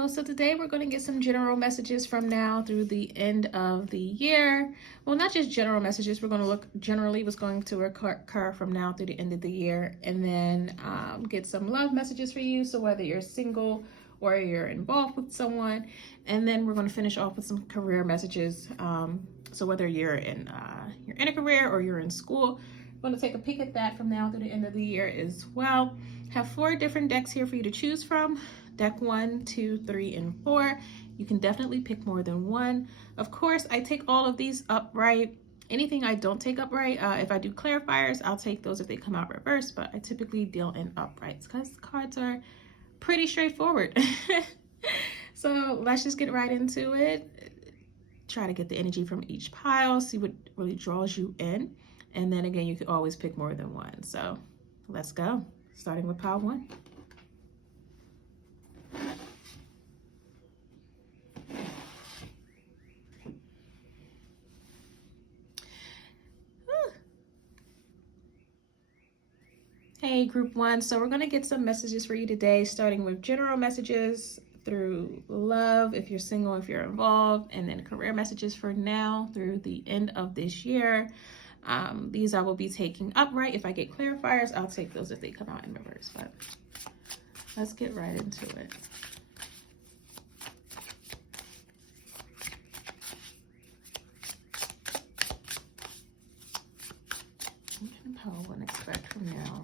Hello, so today we're going to get some general messages from now through the end of the year. Well, not just general messages, we're going to look generally what's going to occur from now through the end of the year, and then get some love messages for you, so whether you're single or you're involved with someone, and then we're going to finish off with some career messages, so whether you're in a career or you're in school. I'm going to take a peek at that from now through the end of the year as well. Have 4 different decks here for you to choose from. Deck 1, 2, 3, and 4. You can definitely pick more than one. Of course, I take all of these upright. Anything I don't take upright, if I do clarifiers, I'll take those if they come out reverse, but I typically deal in uprights because the cards are pretty straightforward. So let's just get right into it. Try to get the energy from each pile, see what really draws you in. And then again, you can always pick more than one. So let's go, starting with pile 1. Hey, group 1. So we're going to get some messages for you today, starting with general messages through love, if you're single, if you're involved, and then career messages for now through the end of this year. These I will be taking upright. If I get clarifiers, I'll take those if they come out in reverse, but let's get right into it. What can pile 1 expect from now?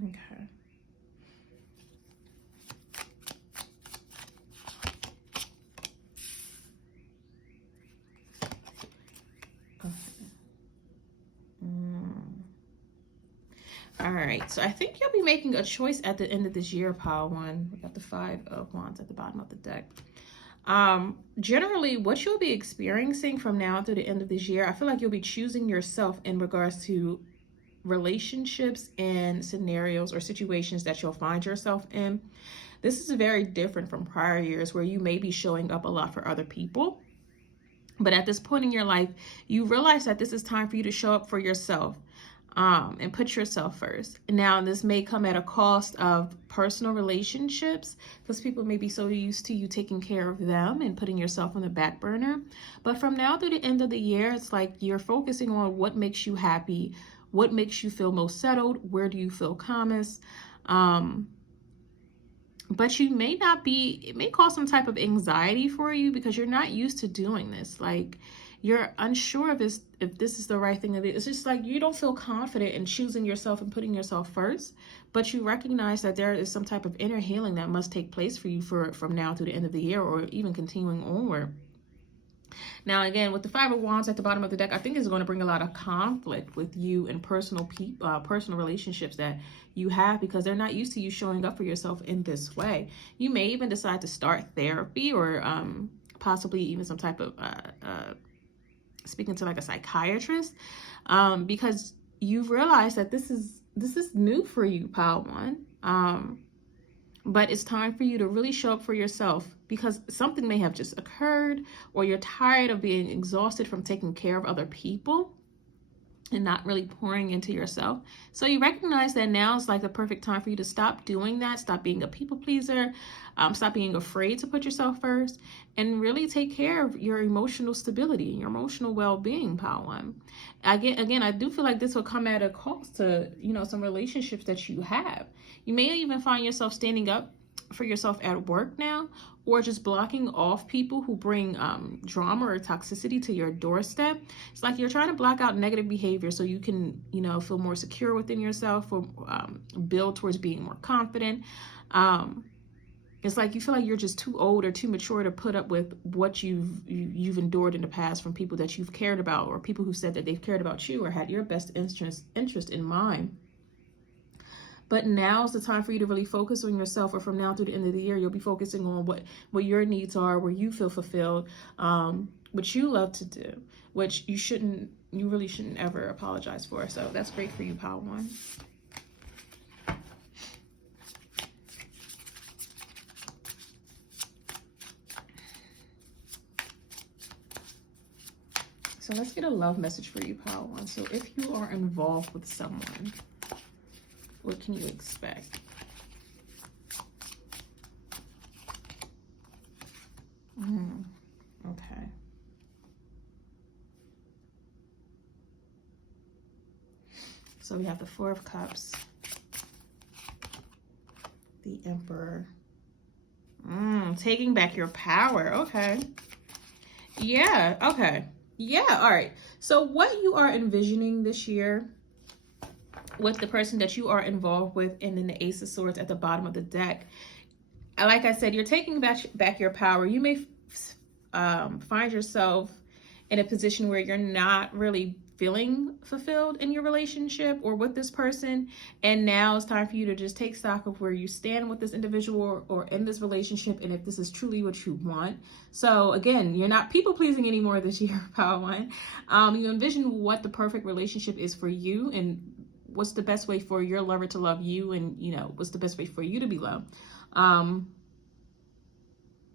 Okay. All right, so I think you'll be making a choice at the end of this year, pile 1. We got the 5 of Wands at the bottom of the deck. Generally, what you'll be experiencing from now through the end of this year, I feel like you'll be choosing yourself in regards to relationships and scenarios or situations that you'll find yourself in. This is very different from prior years where you may be showing up a lot for other people. But at this point in your life, you realize that this is time for you to show up for yourself. And put yourself first. Now, this may come at a cost of personal relationships because people may be so used to you taking care of them and putting yourself on the back burner. But from now through the end of the year, it's like you're focusing on what makes you happy, what makes you feel most settled, where do you feel calmest. But you may not be, it may cause some type of anxiety for you because you're not used to doing this. Like, you're unsure if this is the right thing to do. It's just like you don't feel confident in choosing yourself and putting yourself first, but you recognize that there is some type of inner healing that must take place for you from now to the end of the year or even continuing onward. Now, again, with the 5 of Wands at the bottom of the deck, I think it's going to bring a lot of conflict with you and personal relationships that you have because they're not used to you showing up for yourself in this way. You may even decide to start therapy or possibly even some type of speaking to like a psychiatrist, because you've realized that this is new for you, pile 1. But it's time for you to really show up for yourself because something may have just occurred or you're tired of being exhausted from taking care of other people and not really pouring into yourself. So you recognize that now is like the perfect time for you to stop doing that, stop being a people pleaser, stop being afraid to put yourself first, and really take care of your emotional stability, your emotional well-being, pile 1. Again, I do feel like this will come at a cost to, some relationships that you have. You may even find yourself standing up for yourself at work now, or just blocking off people who bring drama or toxicity to your doorstep. It's like you're trying to block out negative behavior so you can, feel more secure within yourself or build towards being more confident. It's like you feel like you're just too old or too mature to put up with what you've endured in the past from people that you've cared about or people who said that they've cared about you or had your best interest in mind. But now's the time for you to really focus on yourself, or from now through the end of the year, you'll be focusing on what your needs are, where you feel fulfilled, what you love to do, which you really shouldn't ever apologize for. So that's great for you, pile 1. So let's get a love message for you, pile 1. So if you are involved with someone, what can you expect? So we have the Four of Cups, the Emperor. Taking back your power. Okay. Yeah. Okay. Yeah. All right. So what you are envisioning this year with the person that you are involved with, and then the Ace of Swords at the bottom of the deck, like I said, you're taking back your power. You may find yourself in a position where you're not really feeling fulfilled in your relationship or with this person, and now it's time for you to just take stock of where you stand with this individual or in this relationship, and if this is truly what you want. So again, you're not people pleasing anymore this year, Power One. You envision what the perfect relationship is for you, and what's the best way for your lover to love you, and what's the best way for you to be loved.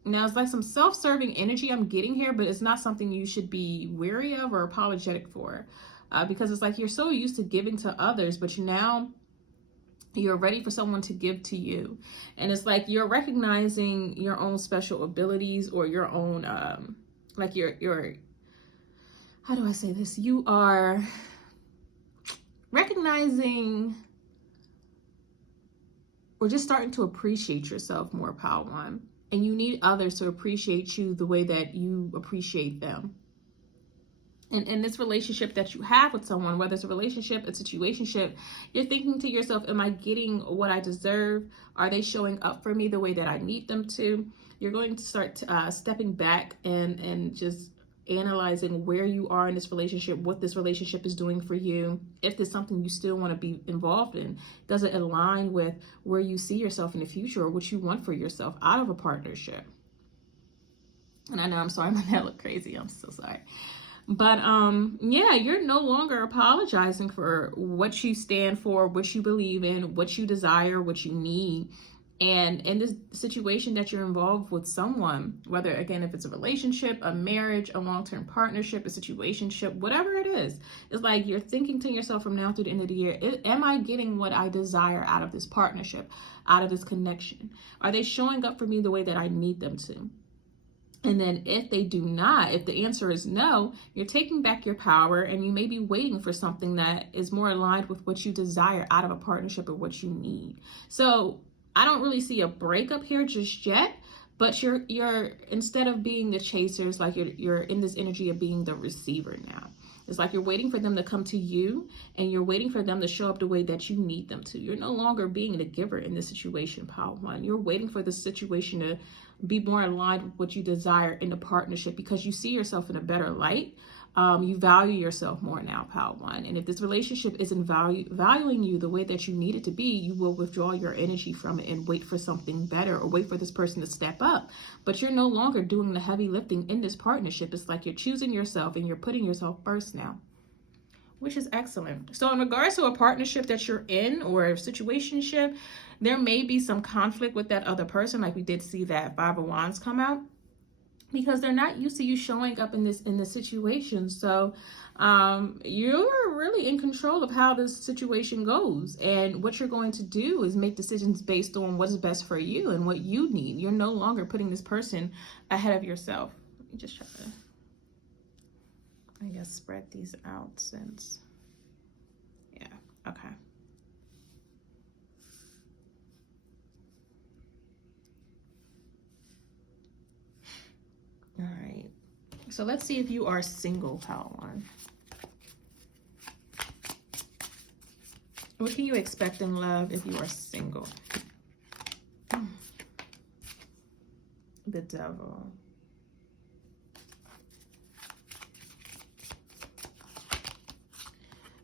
Now, it's like some self-serving energy I'm getting here, but it's not something you should be wary of or apologetic for, because it's like you're so used to giving to others, but now you're ready for someone to give to you. And it's like you're recognizing your own special abilities, or your own, like your, how do I say this? You are recognizing or just starting to appreciate yourself more, Power One. And you need others to appreciate you the way that you appreciate them. And in this relationship that you have with someone, whether it's a relationship, a situationship, you're thinking to yourself, am I getting what I deserve? Are they showing up for me the way that I need them to? You're going to start stepping back and just analyzing where you are in this relationship, what this relationship is doing for you, if there's something you still want to be involved in. Does it align with where you see yourself in the future, or what you want for yourself out of a partnership? And I know, I'm sorry, my hair look crazy. I'm so sorry. But yeah, you're no longer apologizing for what you stand for, what you believe in, what you desire, what you need. And in this situation that you're involved with someone, whether, again, if it's a relationship, a marriage, a long-term partnership, a situationship, whatever it is, it's like you're thinking to yourself from now through the end of the year, am I getting what I desire out of this partnership, out of this connection? Are they showing up for me the way that I need them to? And then if they do not, if the answer is no, you're taking back your power, and you may be waiting for something that is more aligned with what you desire out of a partnership or what you need. So I don't really see a breakup here just yet, but you're instead of being the chaser, it's like you're in this energy of being the receiver now. It's like you're waiting for them to come to you, and you're waiting for them to show up the way that you need them to. You're no longer being the giver in this situation, Power One. You're waiting for the situation to be more aligned with what you desire in the partnership, because you see yourself in a better light. You value yourself more now, Power One. And if this relationship isn't valuing you the way that you need it to be, you will withdraw your energy from it and wait for something better, or wait for this person to step up. But you're no longer doing the heavy lifting in this partnership. It's like you're choosing yourself, and you're putting yourself first now, which is excellent. So in regards to a partnership that you're in, or a situationship, there may be some conflict with that other person. Like we did see that Five of Wands come out, because they're not used to you showing up in this situation. So you're really in control of how this situation goes, and what you're going to do is make decisions based on what is best for you and what you need. You're no longer putting this person ahead of yourself. Let me just try to, I guess, spread these out since, yeah, okay. All right, so let's see if you are single, Power One. What can you expect in love if you are single? The Devil.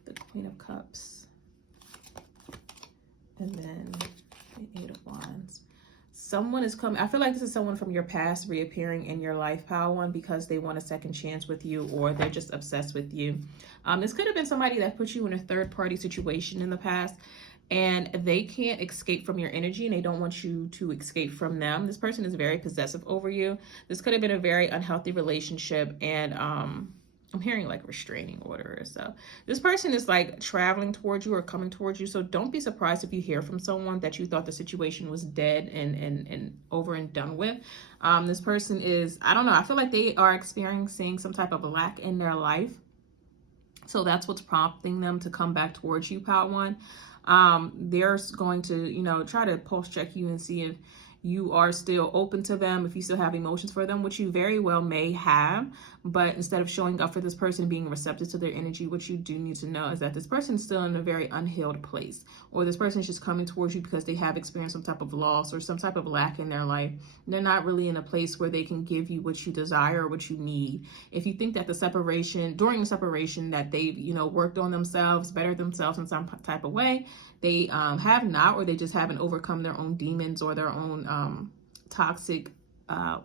The Queen of Cups. And then the Eight of Wands. Someone is coming. I feel like this is someone from your past reappearing in your life, Power One, because they want a second chance with you, or they're just obsessed with you. This could have been somebody that put you in a third-party situation in the past, and they can't escape from your energy, and they don't want you to escape from them. This person is very possessive over you. This could have been a very unhealthy relationship, and I'm hearing like restraining order. So this person is like traveling towards you or coming towards you. So don't be surprised if you hear from someone that you thought the situation was dead and over and done with. This person is, I don't know, I feel like they are experiencing some type of lack in their life So that's what's prompting them to come back towards you, Pile One. They're going to, try to pulse check you and see if you are still open to them, if you still have emotions for them, which you very well may have. But instead of showing up for this person, being receptive to their energy, what you do need to know is that this person is still in a very unhealed place, or this person is just coming towards you because they have experienced some type of loss or some type of lack in their life. They're not really in a place where they can give you what you desire or what you need. If you think that during the separation, that they've, worked on themselves, bettered themselves in some type of way, they have not, or they just haven't overcome their own demons or their own toxic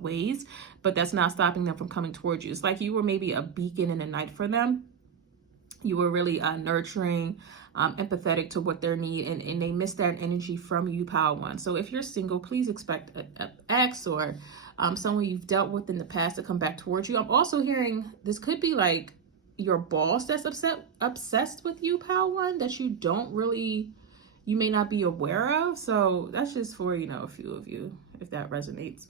ways, but that's not stopping them from coming towards you. It's like you were maybe a beacon in the night for them. You were really nurturing, empathetic to what their need, and they missed that energy from you, Pile One. So if you're single, please expect an ex or someone you've dealt with in the past to come back towards you. I'm also hearing this could be like your boss that's obsessed with you, Pile One, that you may not be aware of. So that's just for, a few of you, if that resonates.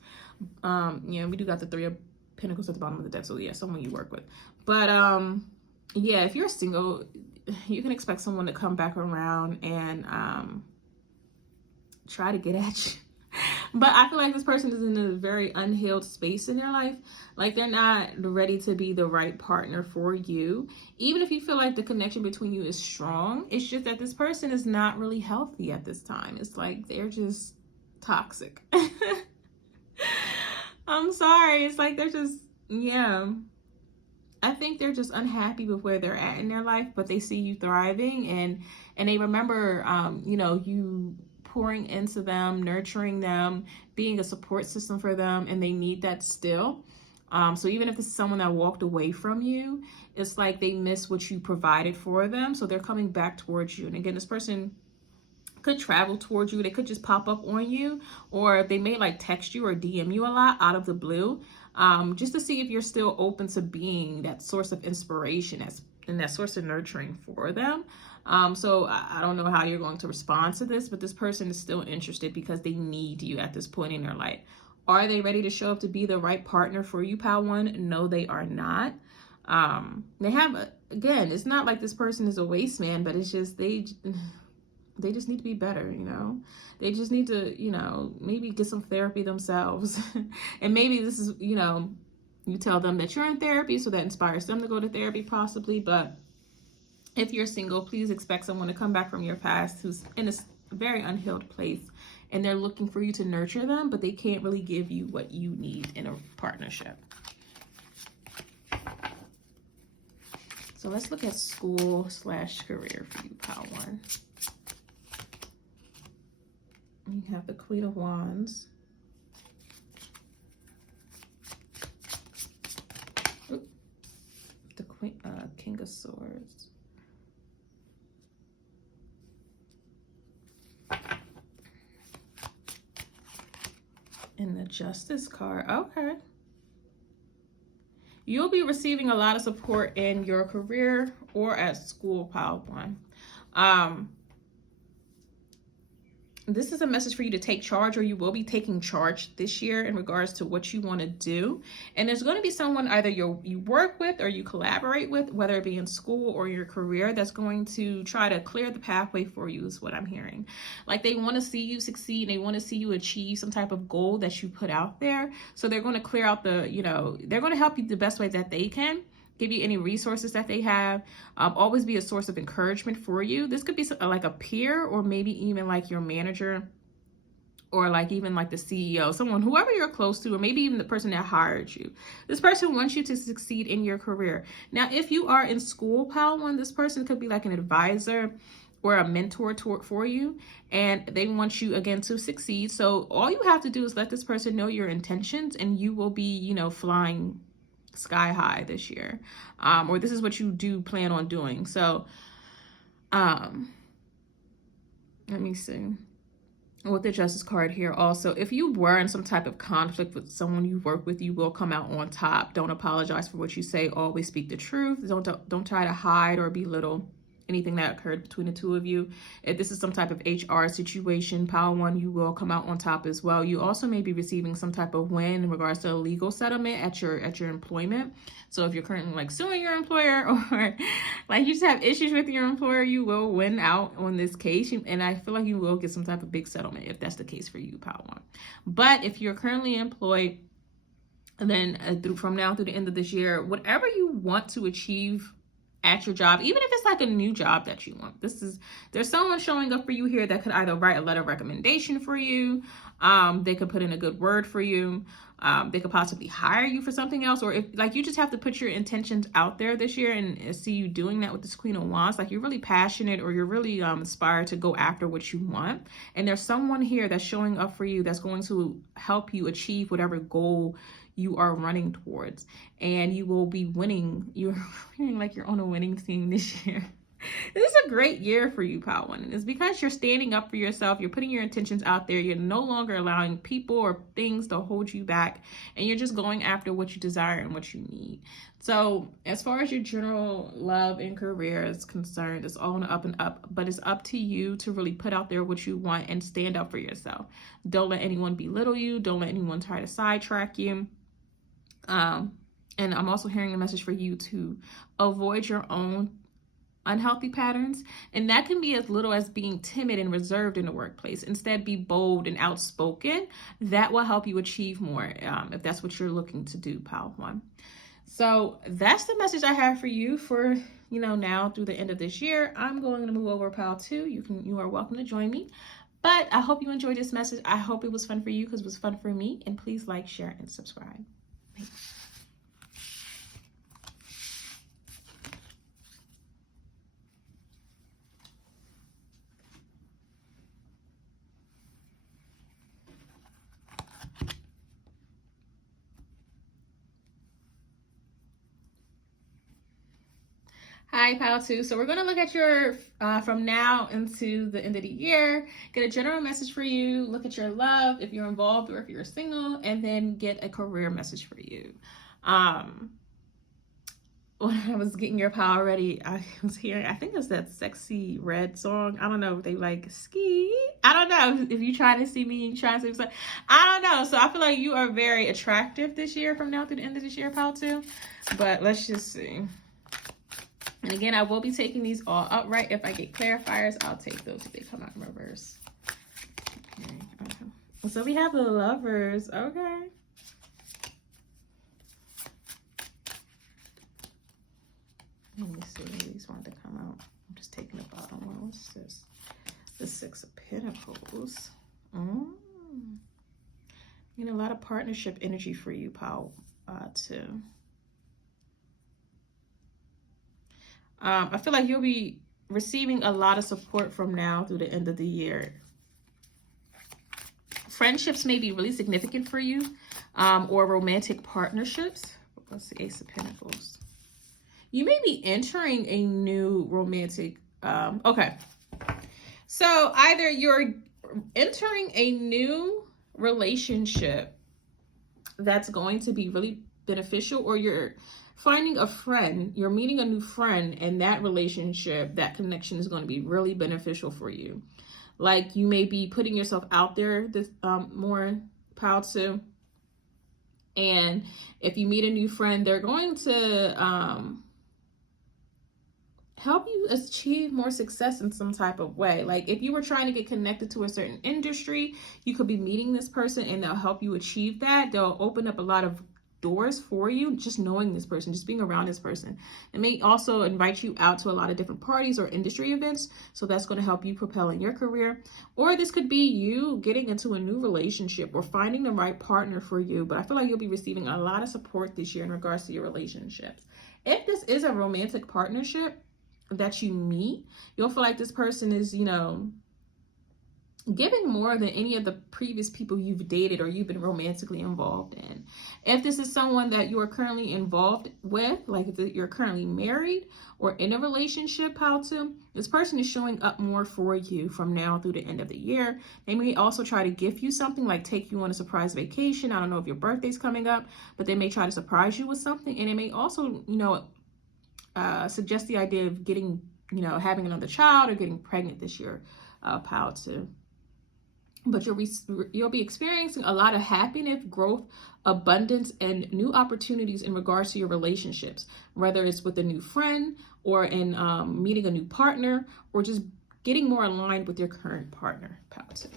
We do got the Three of Pentacles at the bottom of the deck. So yeah, someone you work with. But yeah, if you're single, you can expect someone to come back around and try to get at you. But I feel like this person is in a very unhealed space in their life. Like they're not ready to be the right partner for you. Even if you feel like the connection between you is strong, it's just that this person is not really healthy at this time. It's like they're just toxic. I'm sorry. It's like they're just, I think they're just unhappy with where they're at in their life, but they see you thriving and they remember, you pouring into them, nurturing them, being a support system for them, and they need that still. So even if this is someone that walked away from you, it's like they miss what you provided for them. So they're coming back towards you. And again, this person could travel towards you. They could just pop up on you, or they may like text you or DM you a lot out of the blue, just to see if you're still open to being that source of inspiration and that source of nurturing for them. So I don't know how you're going to respond to this, but this person is still interested because they need you at this point in their life. Are they ready to show up to be the right partner for you, Pile One? No, they are not. They have, again, it's not like this person is a waste man, but it's just they just need to be better, They just need to, maybe get some therapy themselves. And maybe this is, you tell them that you're in therapy, so that inspires them to go to therapy possibly. But if you're single, please expect someone to come back from your past who's in a very unhealed place, and they're looking for you to nurture them, but they can't really give you what you need in a partnership. So let's look at school/career for you, Pile One. You have the Queen of Wands. Oop. The King of Swords. And the Justice card. Okay. You'll be receiving a lot of support in your career or at school, Pile One. This is a message for you to take charge, or you will be taking charge this year in regards to what you want to do. And there's going to be someone either you work with or you collaborate with, whether it be in school or your career, that's going to try to clear the pathway for you, is what I'm hearing. Like they want to see you succeed. They want to see you achieve some type of goal that you put out there. So they're going to clear out they're going to help you the best way that they can. Give you any resources that they have, always be a source of encouragement for you. This could be like a peer, or maybe even like your manager, or like even like the CEO, whoever you're close to, or maybe even the person that hired you. This person wants you to succeed in your career. Now, if you are in school, Pile One, this person could be like an advisor or a mentor for you, and they want you again to succeed. So all you have to do is let this person know your intentions, and you will be, flying sky high this year, or this is what you do plan on doing. So let me see with the Justice card here. Also, if you were in some type of conflict with someone you work with, you will come out on top. Don't apologize for what you say. Always speak the truth. Don't try to hide or belittle anything that occurred between the two of you. If this is some type of HR situation, Pile 1, you will come out on top as well. You also may be receiving some type of win in regards to a legal settlement at your employment. So if you're currently like suing your employer, or like you just have issues with your employer, you will win out on this case. And I feel like you will get some type of big settlement if that's the case for you, Pile 1. But if you're currently employed, and then from now through the end of this year, whatever you want to achieve at your job, even if it's like a new job that you want, there's someone showing up for you here that could either write a letter of recommendation for you, they could put in a good word for you, they could possibly hire you for something else, or if like you just have to put your intentions out there this year and see you doing that with this Queen of Wands. Like you're really passionate, or you're really inspired to go after what you want, and there's someone here that's showing up for you that's going to help you achieve whatever goal you are running towards, and you will be winning. You're feeling like you're on a winning team this year. This is a great year for you, Pile 1. It's because you're standing up for yourself. You're putting your intentions out there. You're no longer allowing people or things to hold you back, and you're just going after what you desire and what you need. So as far as your general love and career is concerned, it's all on the up and up, but it's up to you to really put out there what you want and stand up for yourself. Don't let anyone belittle you. Don't let anyone try to sidetrack you. And I'm also hearing a message for you to avoid your own unhealthy patterns, and that can be as little as being timid and reserved in the workplace. Instead, be bold and outspoken. That will help you achieve more, if that's what you're looking to do, Pile 1. So that's the message I have for you for now through the end of this year. I'm going to move over Pile 2. You are welcome to join me, but I hope you enjoyed this message. I hope it was fun for you, because it was fun for me. And please like, share, and subscribe. Thanks. Hi, Pile 2. So we're going to look at your from now into the end of the year, get a general message for you, look at your love, if you're involved or if you're single, and then get a career message for you. When I was getting your pile ready, I was hearing, I think it's that Sexy Red song. I don't know if they like ski. I don't know if you try to see me and try to see something. I don't know. So I feel like you are very attractive this year from now through the end of this year, Pile 2. But let's just see. And again, I will be taking these all upright. If I get clarifiers, I'll take those if they come out in reverse. Okay. So we have the Lovers. Okay. Let me see. These want to come out. I'm just taking the bottom one. What's this? The Six of Pentacles. A lot of partnership energy for you, Pile 2. I feel like you'll be receiving a lot of support from now through the end of the year. Friendships may be really significant for you, or romantic partnerships. Let's see, Ace of Pentacles. You may be entering a new romantic, okay. So either you're entering a new relationship that's going to be really beneficial, or you're finding a friend, you're meeting a new friend, and that relationship, that connection is going to be really beneficial for you. Like you may be putting yourself out there this more, Pile 2. And if you meet a new friend, they're going to help you achieve more success in some type of way. Like if you were trying to get connected to a certain industry, you could be meeting this person and they'll help you achieve that. They'll open up a lot of doors for you, just knowing this person, just being around this person. It may also invite you out to a lot of different parties or industry events, so that's going to help you propel in your career. Or this could be you getting into a new relationship or finding the right partner for you. But I feel like you'll be receiving a lot of support this year in regards to your relationships. If this is a romantic partnership that you meet, you'll feel like this person is, giving more than any of the previous people you've dated or you've been romantically involved in. If this is someone that you are currently involved with, like if you're currently married or in a relationship, Pile 2, this person is showing up more for you from now through the end of the year. They may also try to gift you something, like take you on a surprise vacation. I don't know if your birthday's coming up, but they may try to surprise you with something. And it may also, suggest the idea of getting you know, having another child or getting pregnant this year, pile 2. But you'll be experiencing a lot of happiness, growth, abundance, and new opportunities in regards to your relationships, whether it's with a new friend or in meeting a new partner or just getting more aligned with your current partner, pile 2.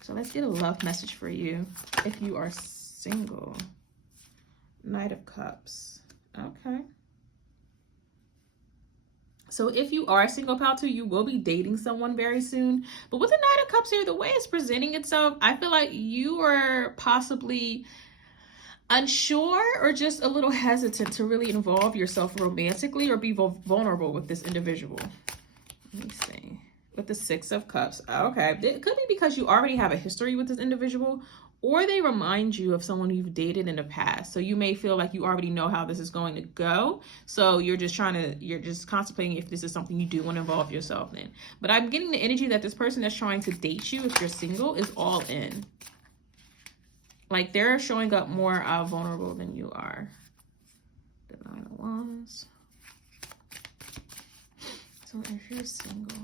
So let's get a love message for you if you are single. Knight of Cups. Okay. So if you are single, pile 2, you will be dating someone very soon. But with the Knight of Cups here, the way it's presenting itself, I feel like you are possibly unsure or just a little hesitant to really involve yourself romantically or be vulnerable with this individual. Let me see. With the 6 of Cups. Okay. It could be because you already have a history with this individual, or they remind you of someone you've dated in the past. So you may feel like you already know how this is going to go. So you're just contemplating if this is something you do want to involve yourself in. But I'm getting the energy that this person that's trying to date you, if you're single, is all in. Like they're showing up more vulnerable than you are. The 9 of Wands. So if you're single,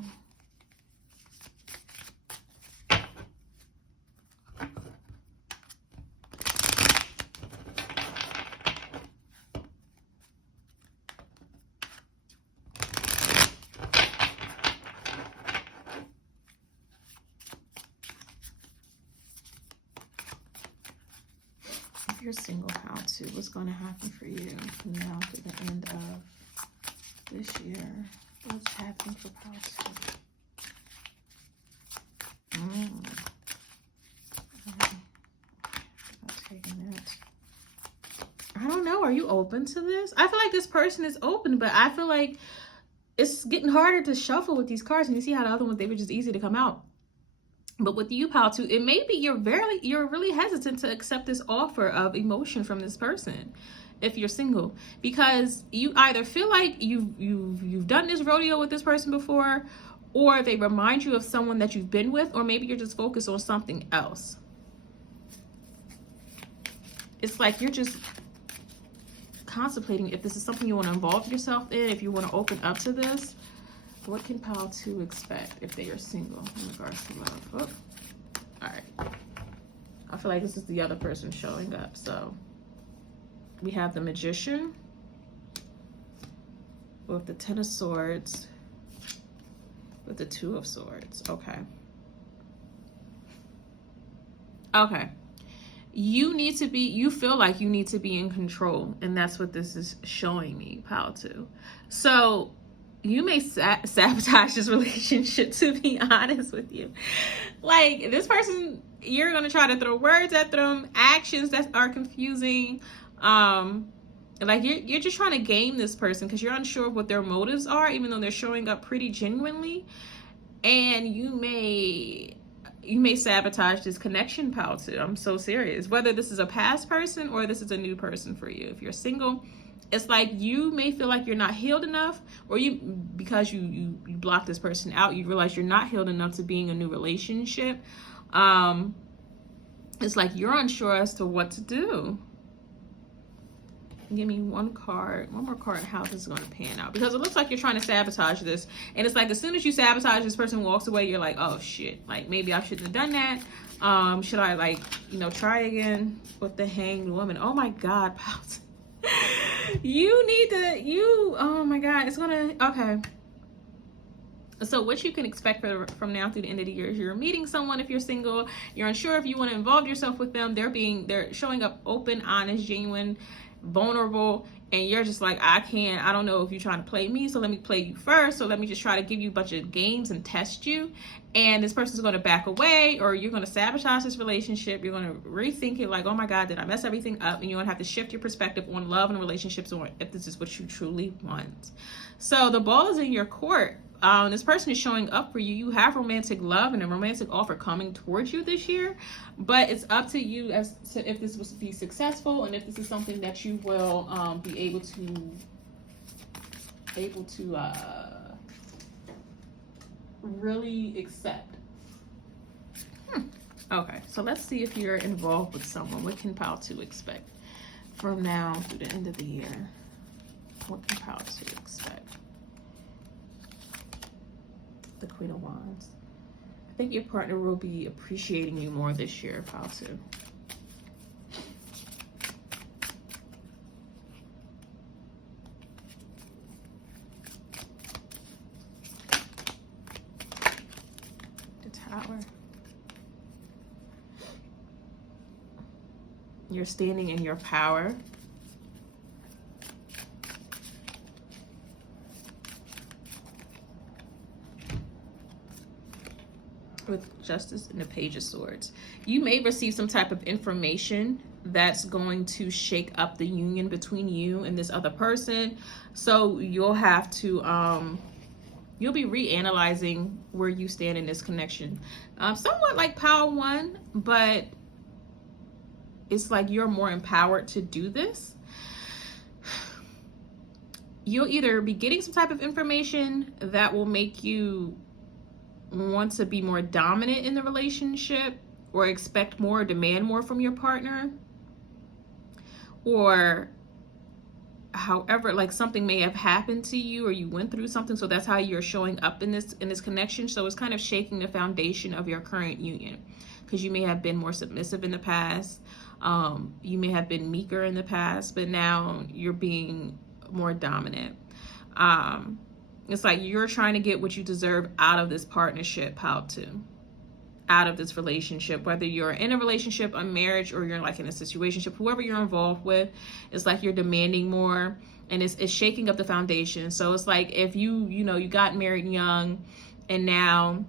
you're single, pile 2, what's going to happen for you from now to the end of this year? What's happening for pile 2? I'm taking that. I don't know. Are you open to this? I feel like this person is open, but I feel like it's getting harder to shuffle with these cards. And you see how the other ones, they were just easy to come out. But with you, pile 2, it may be you're really hesitant to accept this offer of emotion from this person if you're single, because you either feel like you've done this rodeo with this person before, or they remind you of someone that you've been with, or maybe you're just focused on something else. It's like you're just contemplating if this is something you want to involve yourself in, if you want to open up to this. What can pile 2 expect if they are single in regards to love? Oh, all right. I feel like this is the other person showing up. So we have the Magician with the 10 of Swords with the 2 of Swords. Okay. Okay. You feel like you need to be in control, and that's what this is showing me, pile 2. So you may sabotage this relationship, to be honest with you. Like, this person, you're going to try to throw words at them, actions that are confusing. Like, you're just trying to game this person because you're unsure of what their motives are, even though they're showing up pretty genuinely. And you may sabotage this connection, pile 2. I'm so serious. Whether this is a past person or this is a new person for you. If you're single, it's like you may feel like you're not healed enough, or because you block this person out, you realize you're not healed enough to being a new relationship. It's like you're unsure as to what to do. Give me one more card, and how this is going to pan out, because it looks like you're trying to sabotage this, and it's like as soon as you sabotage, this person walks away, you're like, oh shit, like maybe I shouldn't have done that. Should I, like, try again? With the Hanged Woman. Oh my god, pals. Oh my god, it's gonna, okay. So what you can expect from now through the end of the year is you're meeting someone. If you're single, you're unsure if you want to involve yourself with them. They're showing up open, honest, genuine, vulnerable, and you're just like, I don't know if you're trying to play me, so let me play you first. So let me just try to give you a bunch of games and test you. And this person's going to back away, or you're going to sabotage this relationship. You're going to rethink it, like, oh my god, did I mess everything up? And you're going to have to shift your perspective on love and relationships, or if this is what you truly want. So the ball is in your court. This person is showing up for you. You have romantic love and a romantic offer coming towards you this year, but it's up to you as to if this will be successful, and if this is something that you will be able to really accept. Okay, so let's see if you're involved with someone. What can pile 2 expect from now through the end of the year? What can pile 2 expect? the Queen of Wands. I think your partner will be appreciating you more this year, pile 2. The Tower. You're standing in your power. With Justice and the Page of Swords. You may receive some type of information that's going to shake up the union between you and this other person. So you'll have to, you'll be reanalyzing where you stand in this connection. Somewhat like Pile 1, but it's like you're more empowered to do this. You'll either be getting some type of information that will make you want to be more dominant in the relationship, or expect more, demand more from your partner, or however, like something may have happened to you or you went through something, so that's how you're showing up in this connection. So it's kind of shaking the foundation of your current union, because you may have been more submissive in the past, you may have been meeker in the past, but now you're being more dominant. It's like you're trying to get what you deserve out of this partnership, pile 2, out of this relationship, whether you're in a relationship, a marriage, or you're like in a situationship, whoever you're involved with. It's like you're demanding more, and it's shaking up the foundation. So it's like if you got married young, and now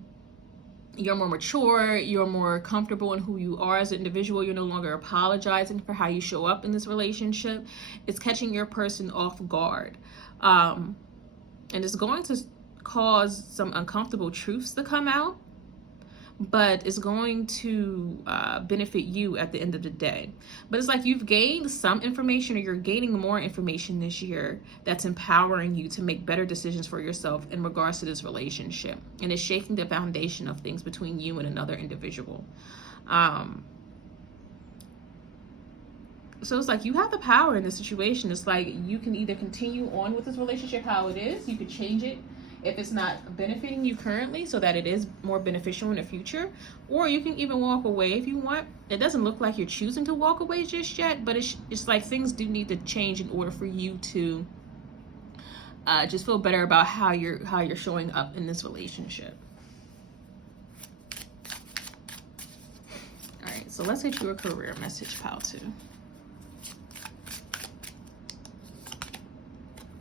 you're more mature, you're more comfortable in who you are as an individual, you're no longer apologizing for how you show up in this relationship. It's catching your person off guard. And it's going to cause some uncomfortable truths to come out, but it's going to benefit you at the end of the day. But it's like you've gained some information, or you're gaining more information this year that's empowering you to make better decisions for yourself in regards to this relationship. And it's shaking the foundation of things between you and another individual. So it's like you have the power in this situation. It's like you can either continue on with this relationship how it is. You could change it if it's not benefiting you currently, so that it is more beneficial in the future. Or you can even walk away if you want. It doesn't look like you're choosing to walk away just yet, but it's like things do need to change in order for you to just feel better about how you're showing up in this relationship. All right, so let's get you a career message, pile 2.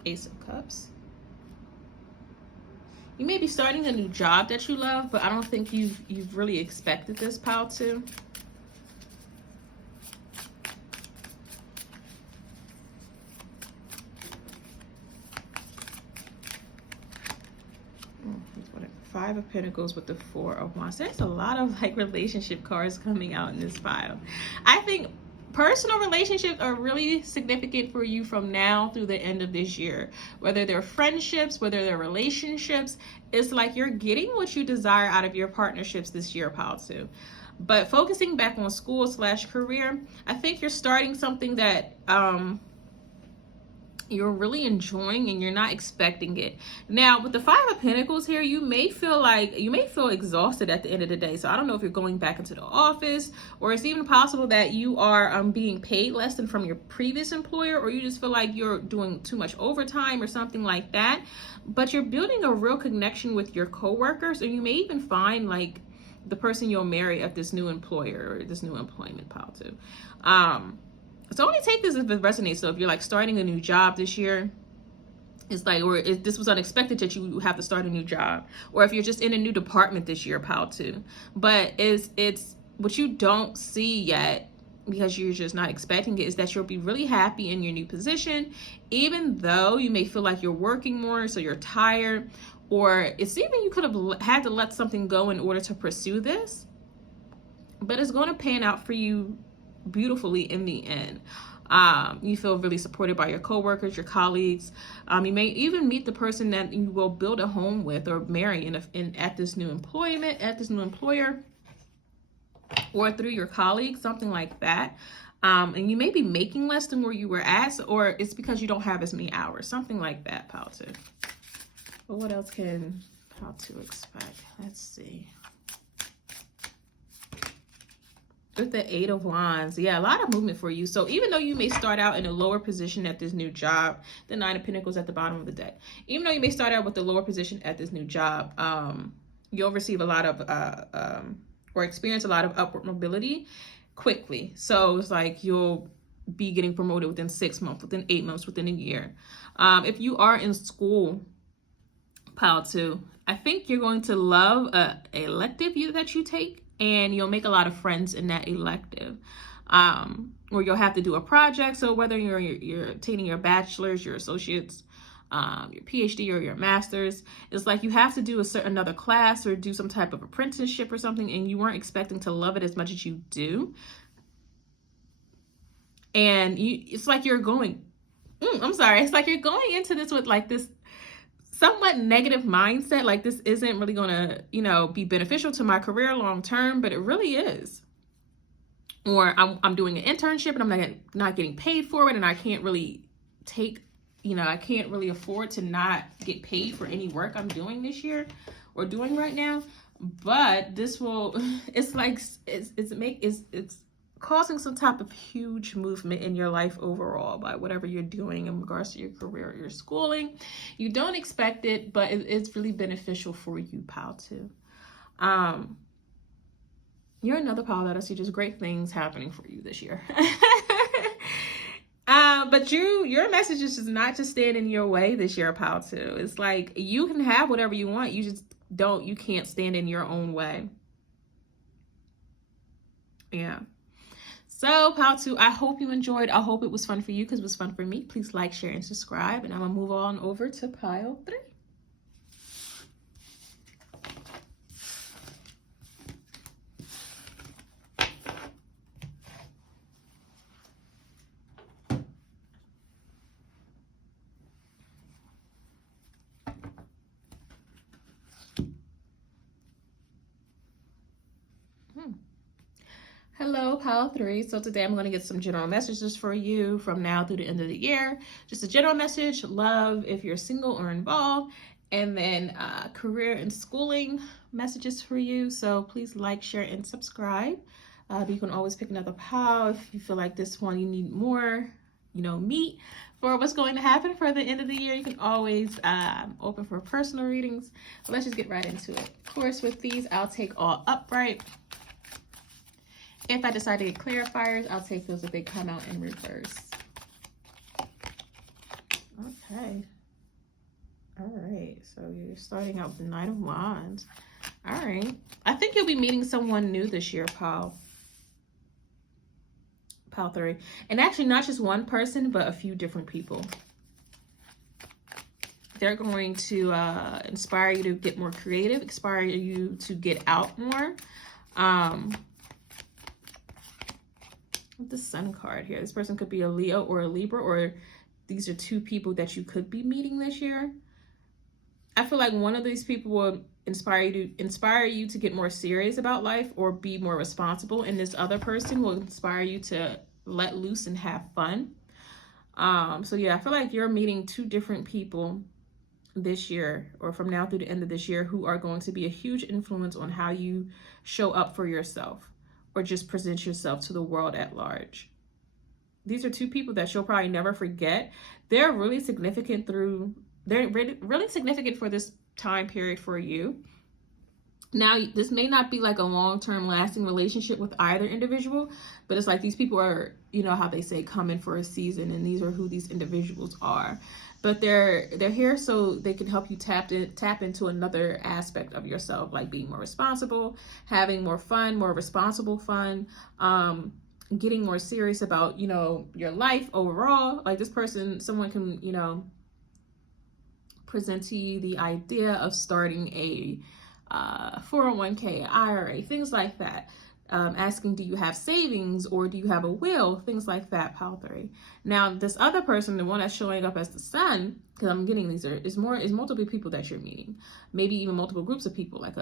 Ace of Cups. You may be starting a new job that you love, but I don't think you've really expected this, pile 2. Five of Pentacles with the Four of Wands. There's a lot of like relationship cards coming out in this file. I think personal relationships are really significant for you from now through the end of this year. Whether they're friendships, whether they're relationships, it's like you're getting what you desire out of your partnerships this year, pile 2. But focusing back on school/career, I think you're starting something that you're really enjoying and you're not expecting it. Now with the Five of Pentacles here, you may feel exhausted at the end of the day. So I don't know if you're going back into the office, or it's even possible that you are being paid less than from your previous employer, or you just feel like you're doing too much overtime or something like that. But you're building a real connection with your coworkers, and you may even find like the person you'll marry at this new employer or this new employment, pile 2. So only take this if it resonates. So if you're like starting a new job this year, it's like, or if this was unexpected that you have to start a new job, or if you're just in a new department this year, pile 2. But it's what you don't see yet, because you're just not expecting it, is that you'll be really happy in your new position, even though you may feel like you're working more, so you're tired, or it's even you could have had to let something go in order to pursue this, but it's going to pan out for you beautifully in the end. You feel really supported by your coworkers, your colleagues. You may even meet the person that you will build a home with or marry at this new employment, at this new employer, or through your colleagues, something like that. And you may be making less than where you were at, or it's because you don't have as many hours, something like that, pile 2. But what else can How to expect. Let's see. With the 8 of Wands, yeah, a lot of movement for you. So even though you may start out in a lower position at this new job, the 9 of Pentacles at the bottom of the deck, even though you may start out with a lower position at this new job, you'll receive a lot of, or experience a lot of upward mobility quickly. So it's like you'll be getting promoted within 6 months, within 8 months, within a year. If you are in school, pile 2, I think you're going to love a elective that you take. And you'll make a lot of friends in that elective, or you'll have to do a project. So whether you're attaining your bachelor's, your associates, your PhD, or your master's, it's like you have to do another class or do some type of apprenticeship or something, and you weren't expecting to love it as much as you do. And it's like you're going, it's like you're going into this with like this somewhat negative mindset, like this isn't really gonna, be beneficial to my career long term, but it really is. Or I'm doing an internship and I'm not getting paid for it, and I can't really I can't really afford to not get paid for any work I'm doing this year or doing right now. But this will, it's like it's causing some type of huge movement in your life overall by whatever you're doing in regards to your career or your schooling. You don't expect it, but it's really beneficial for you, pile 2. You're another pile that I see just great things happening for you this year. But your message is just not to stand in your way this year, pile 2. It's like you can have whatever you want. You can't stand in your own way. Yeah. So, pile 2, I hope you enjoyed. I hope it was fun for you because it was fun for me. Please like, share, and subscribe. And I'm going to move on over to pile 3. Hello, pile 3. So today I'm going to get some general messages for you from now through the end of the year. Just a general message, love if you're single or involved, and then career and schooling messages for you. So please like, share, and subscribe. But you can always pick another pile if you feel like this one you need more, meat for what's going to happen for the end of the year. You can always open for personal readings. But let's just get right into it. Of course, with these, I'll take all upright. If I decide to get clarifiers, I'll take those if they come out in reverse. Okay. All right. So you're starting out with the 9 of Wands. All right. I think you'll be meeting someone new this year, pile 3. And actually not just one person, but a few different people. They're going to inspire you to get more creative, inspire you to get out more. The Sun card here. This person could be a Leo or a Libra, or these are 2 people that you could be meeting this year. I feel like one of these people will inspire you to get more serious about life or be more responsible, and this other person will inspire you to let loose and have fun. So yeah, I feel like you're meeting 2 different people this year, or from now through the end of this year, who are going to be a huge influence on how you show up for yourself or just present yourself to the world at large. These are 2 people that you'll probably never forget. They're really significant for this time period for you. Now, this may not be like a long-term lasting relationship with either individual, but it's like these people are, how they say, coming for a season, and these are who these individuals are. But they're here so they can help you tap into another aspect of yourself, like being more responsible, having more fun, more responsible fun, getting more serious about, your life overall. Like this person, someone can, present to you the idea of starting a 401k, IRA, things like that. Asking, do you have savings or do you have a will? Things like that, pile 3. Now, this other person, the one that's showing up as the Sun, because I'm getting these is multiple people that you're meeting, maybe even multiple groups of people. Like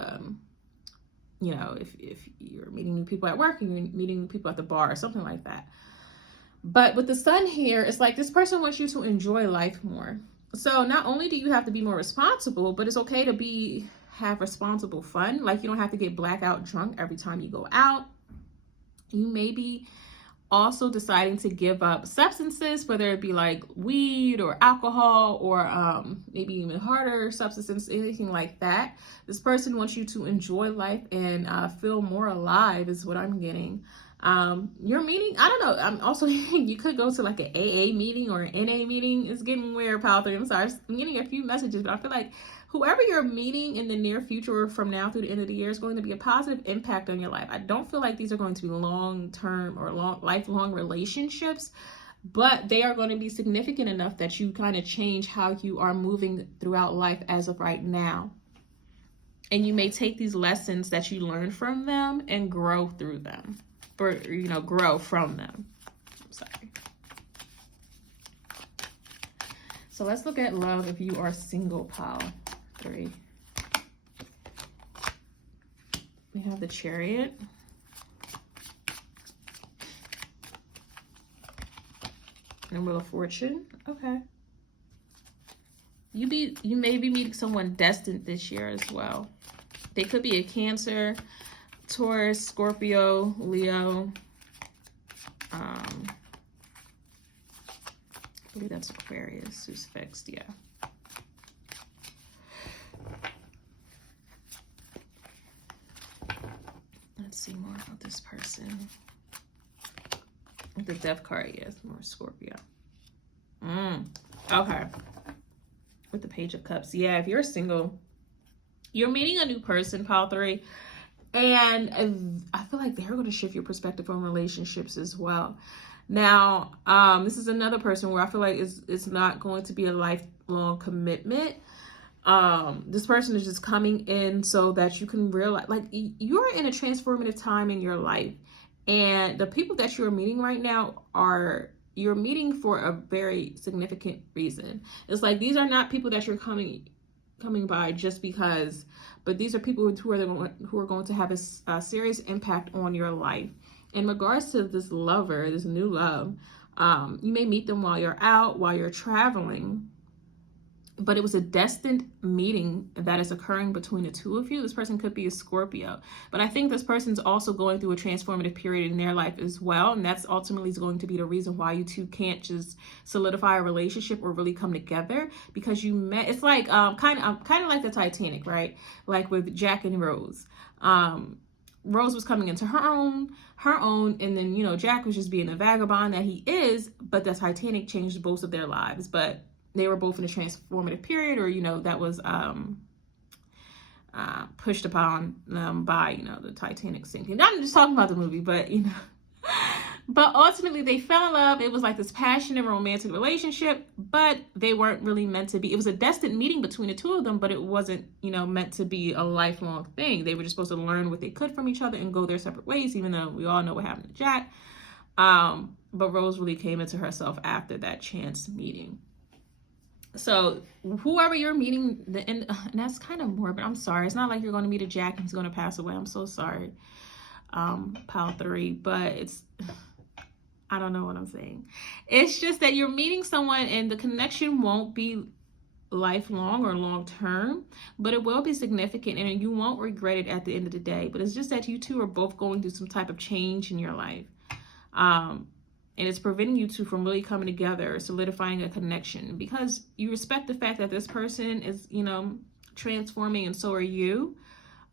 if you're meeting new people at work, and you're meeting new people at the bar or something like that. But with the Sun here, it's like this person wants you to enjoy life more. So not only do you have to be more responsible, but it's okay to have responsible fun. Like, you don't have to get blackout drunk every time you go out. You may be also deciding to give up substances, whether it be like weed or alcohol or maybe even harder substances, anything like that. This person wants you to enjoy life and feel more alive is what I'm getting. Your meeting, I don't know. I'm also, you could go to like an AA meeting or an NA meeting. It's getting weird, pal 3. I'm sorry. I'm getting a few messages, but I feel like whoever you're meeting in the near future or from now through the end of the year is going to be a positive impact on your life. I don't feel like these are going to be long-term or lifelong relationships, but they are going to be significant enough that you kind of change how you are moving throughout life as of right now. And you may take these lessons that you learn from them and grow through them, or, you know, grow from them. I'm sorry. So let's look at love if you are single, pal 3. We have the Chariot. And Wheel of Fortune. Okay. You may be meeting someone destined this year as well. They could be a Cancer, Taurus, Scorpio, Leo. I believe that's Aquarius who's fixed, yeah. Let's see more about this person. The Death card, yes, more Scorpio. Okay. With the Page of Cups. Yeah, if you're single, you're meeting a new person, pile 3. And I feel like they're going to shift your perspective on relationships as well. Now, this is another person where I feel like it's not going to be a lifelong commitment. This person is just coming in so that you can realize, like, you're in a transformative time in your life. And the people that you're meeting right now you're meeting for a very significant reason. It's like, these are not people that you're coming by just because, but these are people who are going to have a serious impact on your life. In regards to this lover, this new love, you may meet them while you're out, while you're traveling, but it was a destined meeting that is occurring between the two of you. This person could be a Scorpio, but I think this person's also going through a transformative period in their life as well. And that's ultimately going to be the reason why you two can't just solidify a relationship or really come together, because you met. It's like kind of like the Titanic, right? Like with Jack and Rose. Rose was coming into her own, and then, you know, Jack was just being a vagabond that he is, but the Titanic changed both of their lives. But they were both in a transformative period, or, you know, that was pushed upon them by, you know, the Titanic sinking. I'm just talking about the movie, but, you know. But ultimately, they fell in love. It was like this passionate romantic relationship, but they weren't really meant to be. It was a destined meeting between the two of them, but it wasn't, you know, meant to be a lifelong thing. They were just supposed to learn what they could from each other and go their separate ways, even though we all know what happened to Jack. But Rose really came into herself after that chance meeting. So whoever you're meeting, and that's kind of morbid. I'm sorry. It's not like you're going to meet a Jack and he's going to pass away. I'm so sorry, pile 3. But I don't know what I'm saying. It's just that you're meeting someone and the connection won't be lifelong or long term, but it will be significant and you won't regret it at the end of the day. But it's just that you two are both going through some type of change in your life. And it's preventing you two from really coming together, solidifying a connection, because you respect the fact that this person is, you know, transforming, and so are you.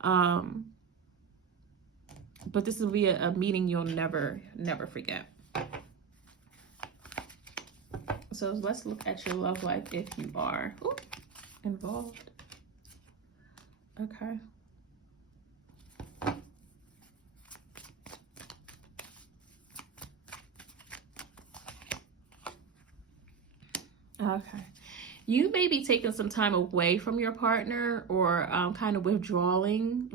But this will be a meeting you'll never forget. So let's look at your love life if you are involved. Okay. Okay. You may be taking some time away from your partner, or kind of withdrawing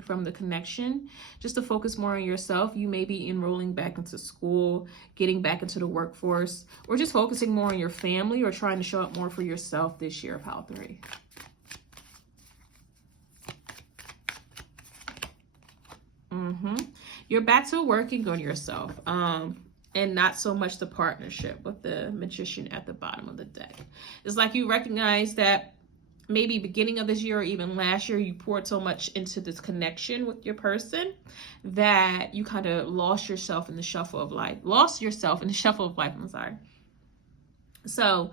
from the connection, just to focus more on yourself. You may be enrolling back into school, getting back into the workforce, or just focusing more on your family, or trying to show up more for yourself this year, pile 3. You're back to working on yourself. And not so much the partnership with the Magician at the bottom of the deck. It's like you recognize that maybe beginning of this year or even last year, you poured so much into this connection with your person that you kind of lost yourself in the shuffle of life. I'm sorry. So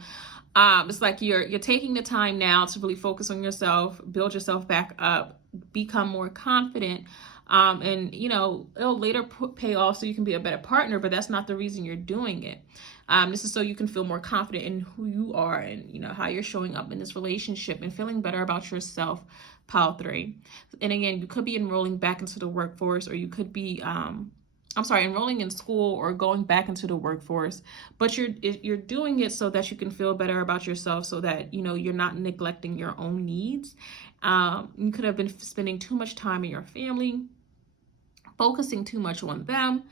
it's like you're taking the time now to really focus on yourself, build yourself back up, become more confident. And it'll later pay off so you can be a better partner, but that's not the reason you're doing it. This is so you can feel more confident in who you are and how you're showing up in this relationship and feeling better about yourself. Pile 3. And again, you could be enrolling back into the workforce, or you could be enrolling in school or going back into the workforce, but you're doing it so that you can feel better about yourself, so that you're not neglecting your own needs. You could have been spending too much time in your family, focusing too much on them,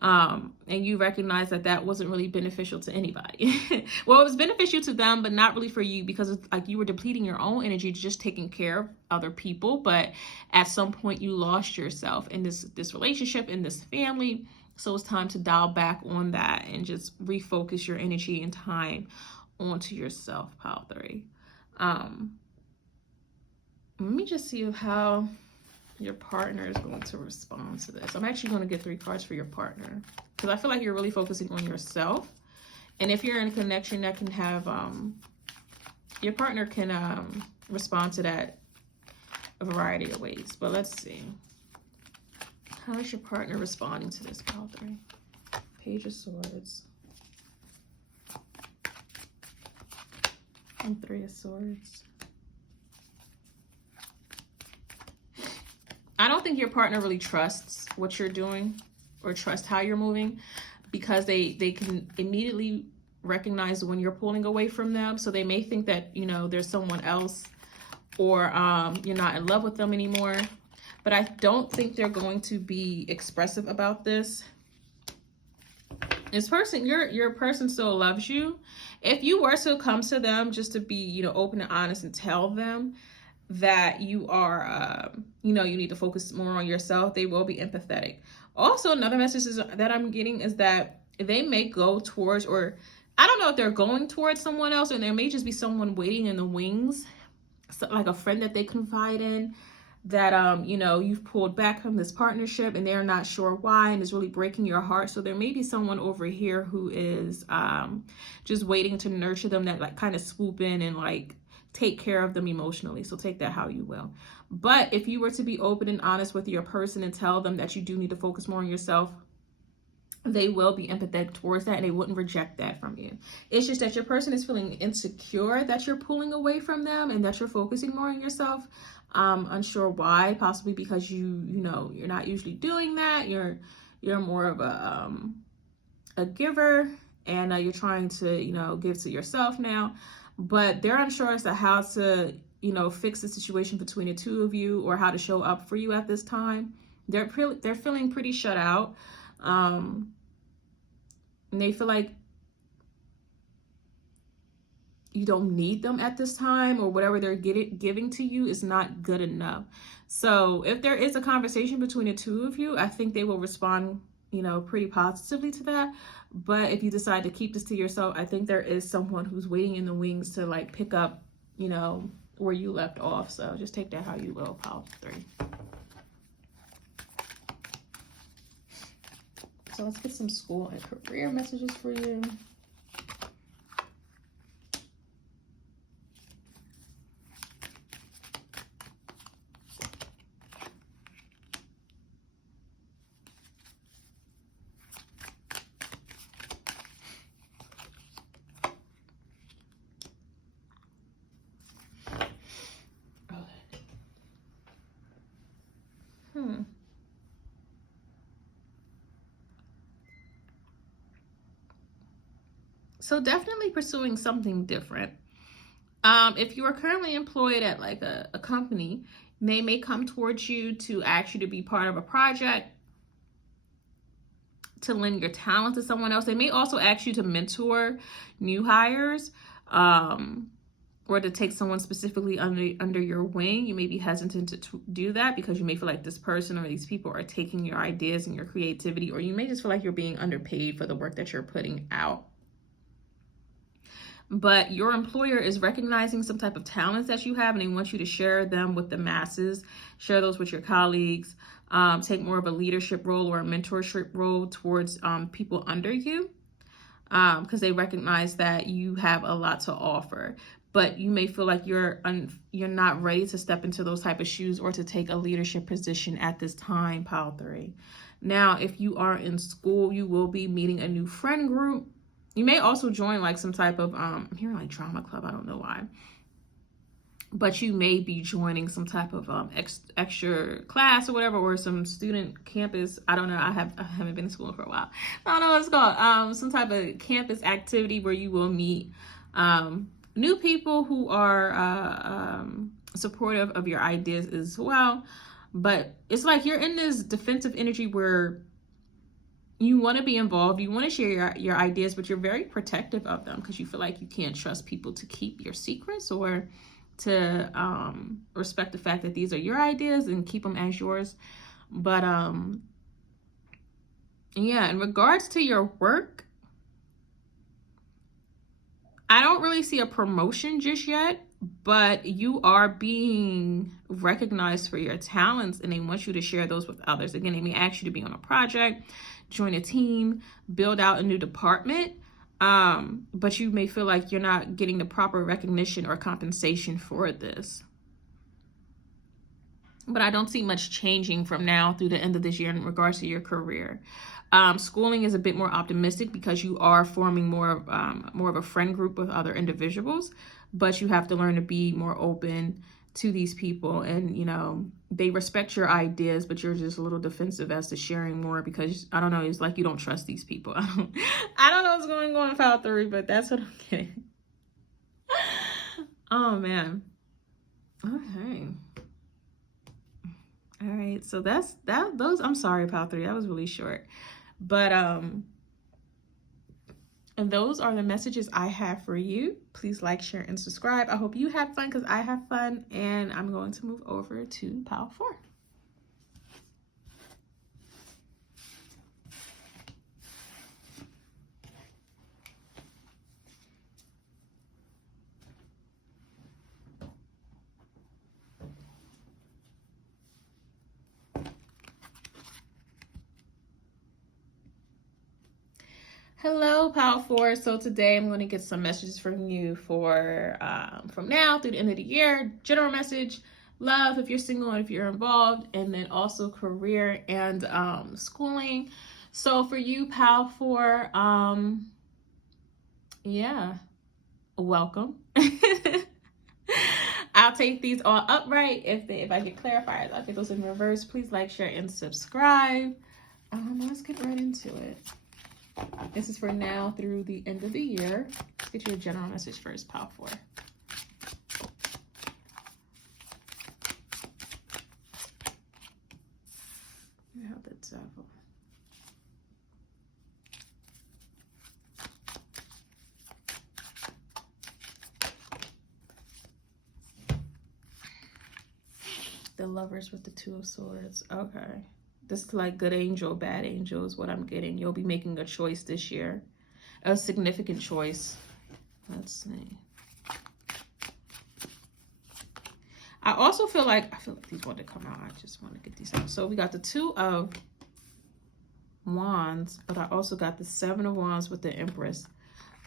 and you recognize that wasn't really beneficial to anybody. Well, it was beneficial to them, but not really for you, because it's like you were depleting your own energy just taking care of other people. But at some point you lost yourself in this relationship, in this family. So it's time to dial back on that and just refocus your energy and time onto yourself. Pile 3. Let me just see how your partner is going to respond to this. I'm actually going to get 3 cards for your partner, because I feel like you're really focusing on yourself. And if you're in a connection that can have, your partner can respond to that a variety of ways. But let's see. How is your partner responding to this? Pile 3. Page of Swords. And 3 of Swords. I don't think your partner really trusts what you're doing or trust how you're moving, because they can immediately recognize when you're pulling away from them. So they may think that, there's someone else, or you're not in love with them anymore. But I don't think they're going to be expressive about this. This person, your person still loves you. If you were to come to them just to be, open and honest and tell them that you are, you need to focus more on yourself, they will be empathetic. Also, another message that I'm getting is that they may go towards, or I don't know if they're going towards someone else, or there may just be someone waiting in the wings, so, like a friend that they confide in, that, you've pulled back from this partnership and they're not sure why, and it's really breaking your heart. So there may be someone over here who is just waiting to nurture them, that like kind of swoop in and like take care of them emotionally. So take that how you will. But if you were to be open and honest with your person and tell them that you do need to focus more on yourself, they will be empathetic towards that, and they wouldn't reject that from you. It's just that your person is feeling insecure that you're pulling away from them and that you're focusing more on yourself. Unsure why, possibly because you're not usually doing that. You're more of a giver, and you're trying to give to yourself now. But they're unsure as to how to, fix the situation between the two of you, or how to show up for you at this time. They're feeling pretty shut out. And they feel like you don't need them at this time, or whatever they're giving to you is not good enough. So if there is a conversation between the two of you, I think they will respond, pretty positively to that. But if you decide to keep this to yourself, I think there is someone who's waiting in the wings to like pick up, where you left off. So just take that how you will. Pile 3. So let's get some school and career messages for you. So definitely pursuing something different. If you are currently employed at like a company, they may come towards you to ask you to be part of a project, to lend your talent to someone else. They may also ask you to mentor new hires, or to take someone specifically under your wing. You may be hesitant to do that because you may feel like this person or these people are taking your ideas and your creativity, or you may just feel like you're being underpaid for the work that you're putting out. but your employer is recognizing some type of talents that you have, and they want you to share them with the masses, share those with your colleagues, take more of a leadership role or a mentorship role towards people under you, because they recognize that you have a lot to offer. But you may feel like you're not ready to step into those type of shoes or to take a leadership position at this time, pile 3. Now, if you are in school, you will be meeting a new friend group. You may also join like some type of, I'm hearing like drama club, I don't know why. But you may be joining some type of extra class or whatever, or some student campus. I don't know. I haven't been to school for a while. I don't know what it's called. Some type of campus activity where you will meet new people who are supportive of your ideas as well. But it's like you're in this defensive energy where you want to be involved, you want to share your ideas, but you're very protective of them because you feel like you can't trust people to keep your secrets or to respect the fact that these are your ideas and keep them as yours. But yeah, in regards to your work, I don't really see a promotion just yet, but you are being recognized for your talents, and they want you to share those with others. Again, they may ask you to be on a project, join a team, build out a new department, but you may feel like you're not getting the proper recognition or compensation for this. But I don't see much changing from now through the end of this year in regards to your career. Schooling is a bit more optimistic because you are forming more of a friend group with other individuals, but you have to learn to be more open to these people, and you know, they respect your ideas, but you're just a little defensive as to sharing more because I don't know, it's like you don't trust these people. I don't know what's going on in file 3, but that's what I'm getting. Oh man. Okay. All right, so that's that. Those, I'm sorry, pile 3, that was really short, but and those are the messages I have for you. Please like, share, and subscribe. I hope you had fun because I have fun, and I'm going to move over to pile 4. Hello, pile 4. So today I'm going to get some messages from you for from now through the end of the year. General message, love if you're single and if you're involved, and then also career and schooling. So for you, pile 4, yeah, welcome. I'll take these all upright. If I get clarifiers, I'll get those in reverse. Please like, share, and subscribe. Let's get right into it. This is for now through the end of the year. Let's get you a general message first, pile 4. You have the devil. The Lovers with the 2 of Swords. Okay. This is like good angel, bad angel is what I'm getting. You'll be making a choice this year. A significant choice. Let's see. I feel like these want to come out. I just want to get these out. So we got the 2 of Wands, but I also got the 7 of Wands with the Empress.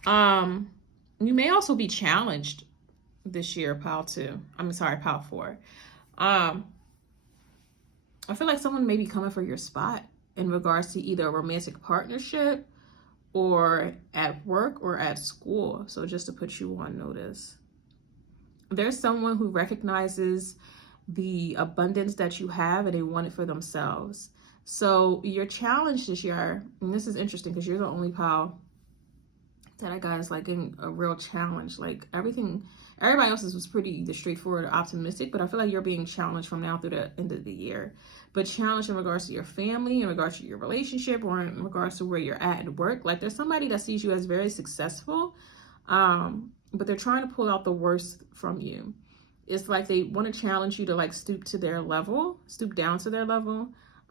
You may also be challenged this year, pile 2. Pile 4. I feel like someone may be coming for your spot in regards to either a romantic partnership or at work or at school. So just to put you on notice, there's someone who recognizes the abundance that you have and they want it for themselves. So your challenge this year, and this is interesting because you're the only pile that I got is like getting a real challenge. Like everybody else's was pretty either straightforward or optimistic, but I feel like you're being challenged from now through the end of the year. But challenged in regards to your family, in regards to your relationship, or in regards to where you're at work. Like there's somebody that sees you as very successful, but they're trying to pull out the worst from you. It's like they want to challenge you to like stoop down to their level,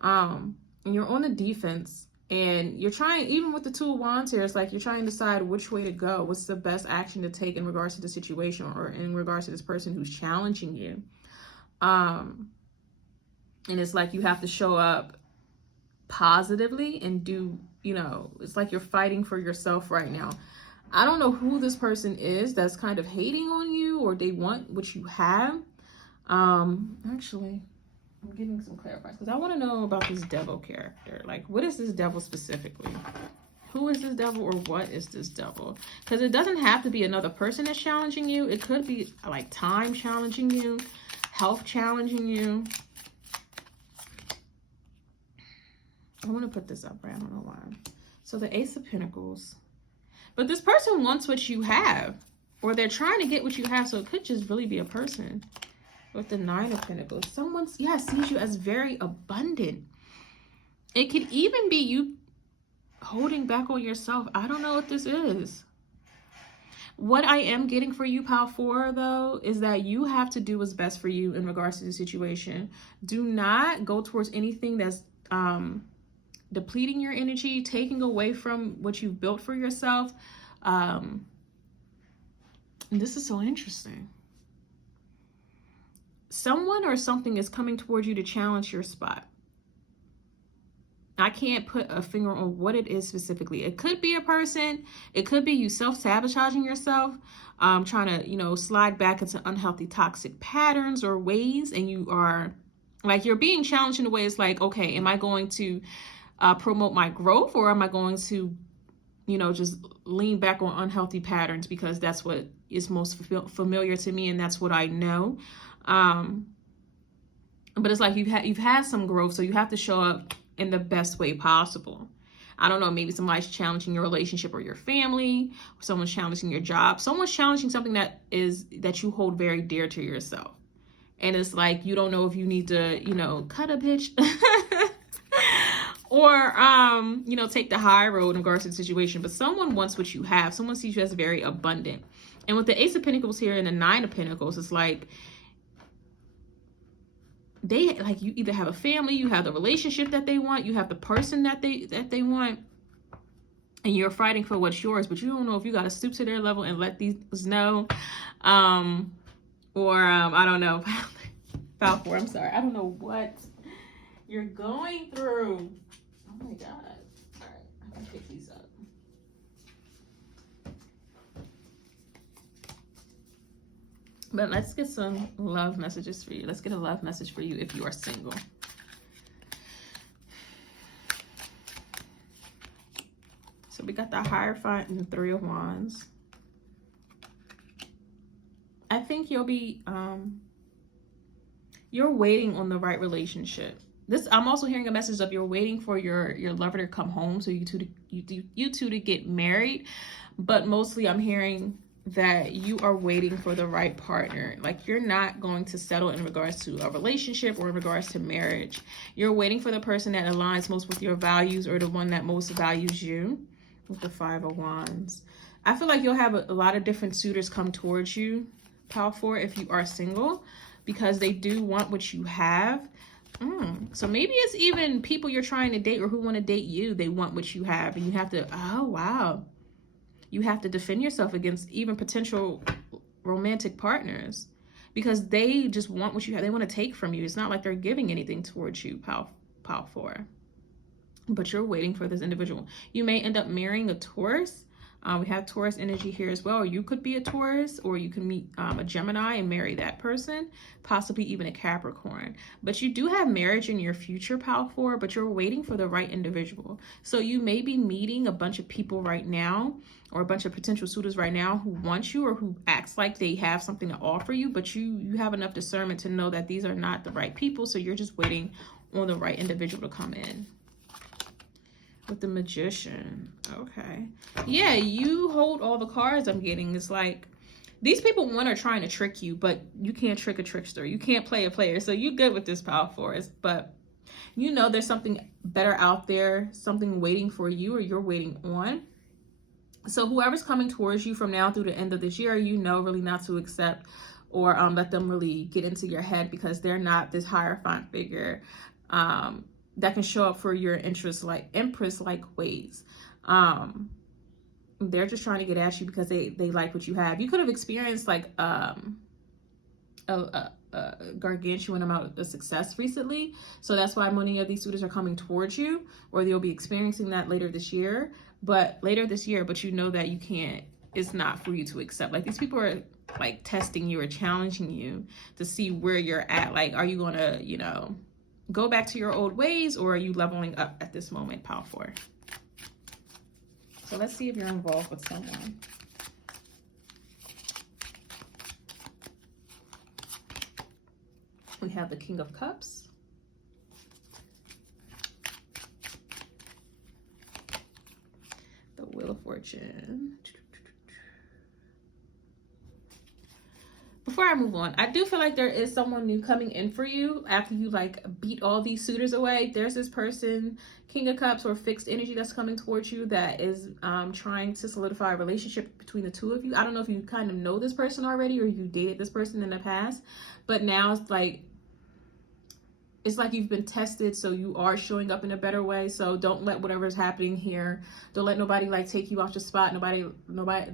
and you're on the defense. And you're trying, even with the Two of Wands here, it's like you're trying to decide which way to go. What's the best action to take in regards to the situation or in regards to this person who's challenging you. And it's like you have to show up positively and do, you know, it's like you're fighting for yourself right now. I don't know who this person is that's kind of hating on you, or they want what you have. Actually, I'm getting some clarifiers because I want to know about this devil character. Like, what is this devil specifically? Who is this devil, or what is this devil? Because it doesn't have to be another person that's challenging you. It could be like time challenging you, health challenging you. I want to put this up, right? I don't know why. So the Ace of Pentacles. But this person wants what you have, or they're trying to get what you have. So it could just really be a person. With the Nine of Pentacles, someone, yeah, sees you as very abundant. It could even be you holding back on yourself. I don't know what this is. What I am getting for you, Pile 4, though, is that you have to do what's best for you in regards to the situation. Do not go towards anything that's depleting your energy, taking away from what you've built for yourself. And this is so interesting. Someone or something is coming towards you to challenge your spot. I can't put a finger on what it is specifically. It could be a person. It could be you self-sabotaging yourself, trying to, you know, slide back into unhealthy, toxic patterns or ways. And you are, like, you're being challenged in a way. It's like, okay, am I going to promote my growth, or am I going to, you know, just lean back on unhealthy patterns because that's what is most familiar to me and that's what I know. But it's like you've had some growth, so you have to show up in the best way possible. I don't know, maybe somebody's challenging your relationship or your family, or someone's challenging your job, someone's challenging something that you hold very dear to yourself. And it's like you don't know if you need to, you know, cut a bitch or you know, take the high road in regards to the situation. But someone wants what you have. Someone sees you as very abundant. And with the Ace of Pentacles here and the Nine of Pentacles, it's like they, like, you either have a family, you have the relationship that they want, you have the person that they want, and you're fighting for what's yours, but you don't know if you got to stoop to their level and let these know, or I don't know. File 4, I'm sorry, I don't know what you're going through. Oh my god. All right, I can pick these up. But let's get some love messages for you. Let's get a love message for you if you are single. So we got the Hierophant and the Three of Wands. I think you'll be, you're waiting on the right relationship. This, I'm also hearing a message of you're waiting for your lover to come home, so you two to get married. But mostly I'm hearing that you are waiting for the right partner. Like, you're not going to settle in regards to a relationship or in regards to marriage. You're waiting for the person that aligns most with your values, or the one that most values you. With the Five of Wands, I feel like you'll have a lot of different suitors come towards you, Pile 4, if you are single, because they do want what you have. So maybe it's even people you're trying to date or who want to date you. They want what you have, and you have to, oh wow, you have to defend yourself against even potential romantic partners, because they just want what you have. They want to take from you. It's not like they're giving anything towards you, Pile 4. But you're waiting for this individual. You may end up marrying a Taurus. We have Taurus energy here as well. You could be a Taurus, or you can meet a Gemini and marry that person, possibly even a Capricorn. But you do have marriage in your future, Pile 4, but you're waiting for the right individual. So you may be meeting a bunch of people right now, or a bunch of potential suitors right now who want you, or who acts like they have something to offer you, but you have enough discernment to know that these are not the right people. So you're just waiting on the right individual to come in. With the Magician. Okay. Yeah, you hold all the cards I'm getting. It's like these people, one, are trying to trick you, but you can't trick a trickster. You can't play a player. So you good with this, Pile 4. But you know there's something better out there, something waiting for you, or you're waiting on. So whoever's coming towards you from now through the end of this year, you know really not to accept or let them really get into your head, because they're not this Hierophant figure. that can show up for your interest, like empress-like ways. They're just trying to get at you because they like what you have. You could have experienced like a gargantuan amount of success recently, so that's why many of these suitors are coming towards you, or they'll be experiencing that later this year. But you know that you can't, it's not for you to accept. Like, these people are like testing you or challenging you to see where you're at. Like, are you gonna, you know, go back to your old ways, or are you leveling up at this moment, Pile 4? So let's see if you're involved with someone. We have the King of Cups, the Wheel of Fortune. Before I move on, I do feel like there is someone new coming in for you after you like beat all these suitors away. There's this person, King of Cups or fixed energy, that's coming towards you that is trying to solidify a relationship between the two of you. I don't know if you kind of know this person already or you dated this person in the past, but now it's like you've been tested, so you are showing up in a better way. So don't let whatever's happening here, don't let nobody like take you off the spot. Nobody,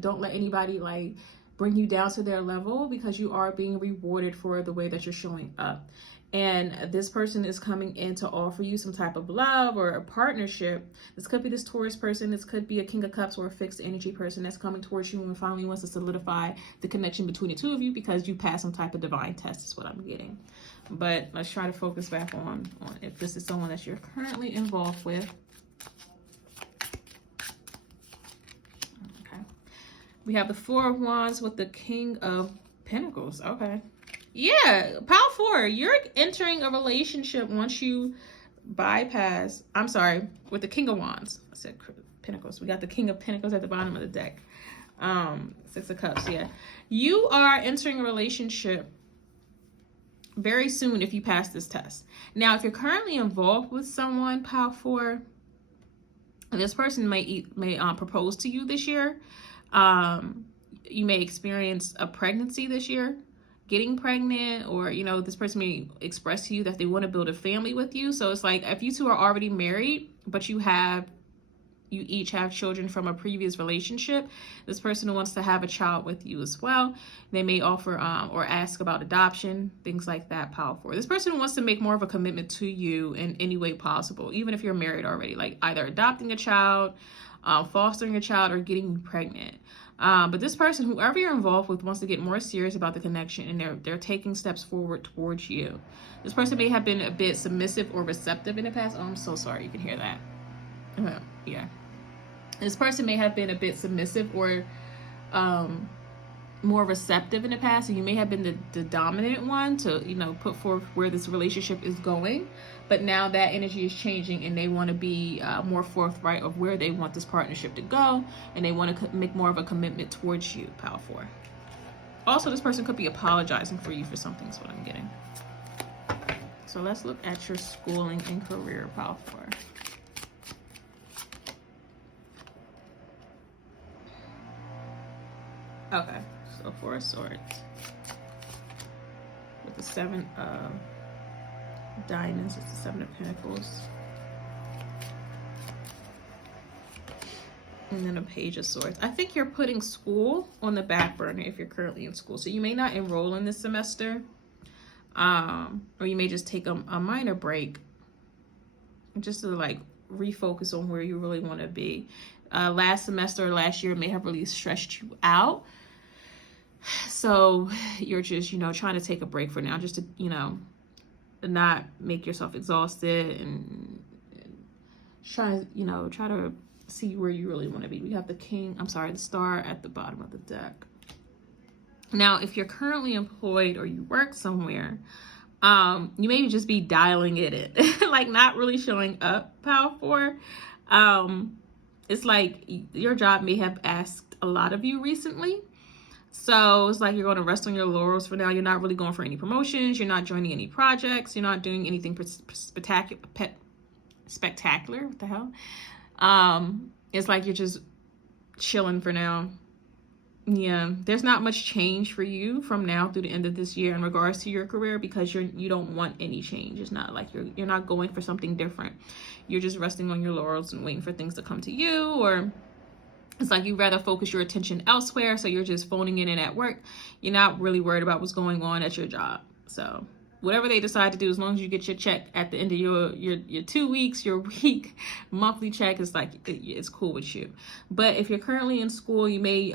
don't let anybody like bring you down to their level, because you are being rewarded for the way that you're showing up. And this person is coming in to offer you some type of love or a partnership. This could be this Taurus person. This could be a King of Cups or a fixed energy person that's coming towards you and finally wants to solidify the connection between the two of you because you passed some type of divine test, is what I'm getting. But let's try to focus back on if this is someone that you're currently involved with. Okay. We have the Four of Wands with the King of Pentacles. Okay. Yeah, Pile 4, you're entering a relationship once you bypass, I'm sorry, with the King of Wands. I said Pentacles. We got the King of Pentacles at the bottom of the deck. Six of Cups, yeah. You are entering a relationship very soon if you pass this test. Now, if you're currently involved with someone, Pile 4, this person may propose to you this year. You may experience a pregnancy this year, getting pregnant, or, you know, this person may express to you that they want to build a family with you. So it's like if you two are already married, but you each have children from a previous relationship, this person wants to have a child with you as well. They may offer or ask about adoption, things like that, Pile 4. This person wants to make more of a commitment to you in any way possible, even if you're married already, like either adopting a child, fostering a child, or getting pregnant. But this person, whoever you're involved with, wants to get more serious about the connection, and they're taking steps forward towards you. This person may have been a bit submissive or receptive in the past. Oh, I'm so sorry. You can hear that. Yeah. This person may have been a bit submissive or more receptive in the past, and you may have been the dominant one to, you know, put forth where this relationship is going. But now that energy is changing, and they want to be more forthright of where they want this partnership to go, and they want to make more of a commitment towards you, Pile 4. Also, this person could be apologizing for you for something, is what I'm getting. So let's look at your schooling and career, Pile 4. Okay, so 4 of Swords with the 7 of Diamonds. It's the 7 of Pentacles, and then a Page of Swords. I think you're putting school on the back burner if you're currently in school. So you may not enroll in this semester, or you may just take a minor break just to like refocus on where you really want to be. Last semester or last year may have really stressed you out. So you're just, you know, trying to take a break for now, just to, you know, not make yourself exhausted, and try to see where you really want to be. We have the Star at the bottom of the deck. Now, if you're currently employed or you work somewhere, you maybe just be dialing it in, like not really showing up, Pile 4. It's like your job may have asked a lot of you recently. So it's like you're going to rest on your laurels for now. You're not really going for any promotions. You're not joining any projects. You're not doing anything spectacular. What the hell? It's like you're just chilling for now. Yeah, there's not much change for you from now through the end of this year in regards to your career, because you don't want any change. It's not like you're not going for something different. You're just resting on your laurels and waiting for things to come to you, or it's like you'd rather focus your attention elsewhere, so you're just phoning it in at work. You're not really worried about what's going on at your job. So whatever they decide to do, as long as you get your check at the end of your 2 weeks, your week, monthly check, is like it's cool with you. But if you're currently in school, you may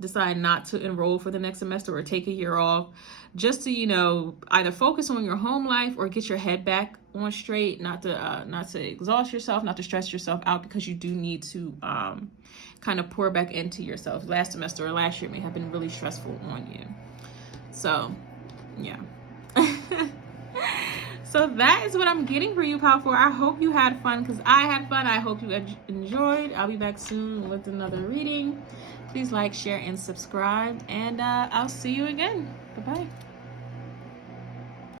decide not to enroll for the next semester or take a year off, just to, you know, either focus on your home life or get your head back on straight, not to exhaust yourself, not to stress yourself out, because you do need to kind of pour back into yourself. Last semester or last year may have been really stressful on you. So yeah. So that is what I'm getting for you, Pal 4. I hope you had fun, because I had fun. I hope you enjoyed. I'll be back soon with another reading. Please like, share, and subscribe, and I'll see you again. Bye-bye.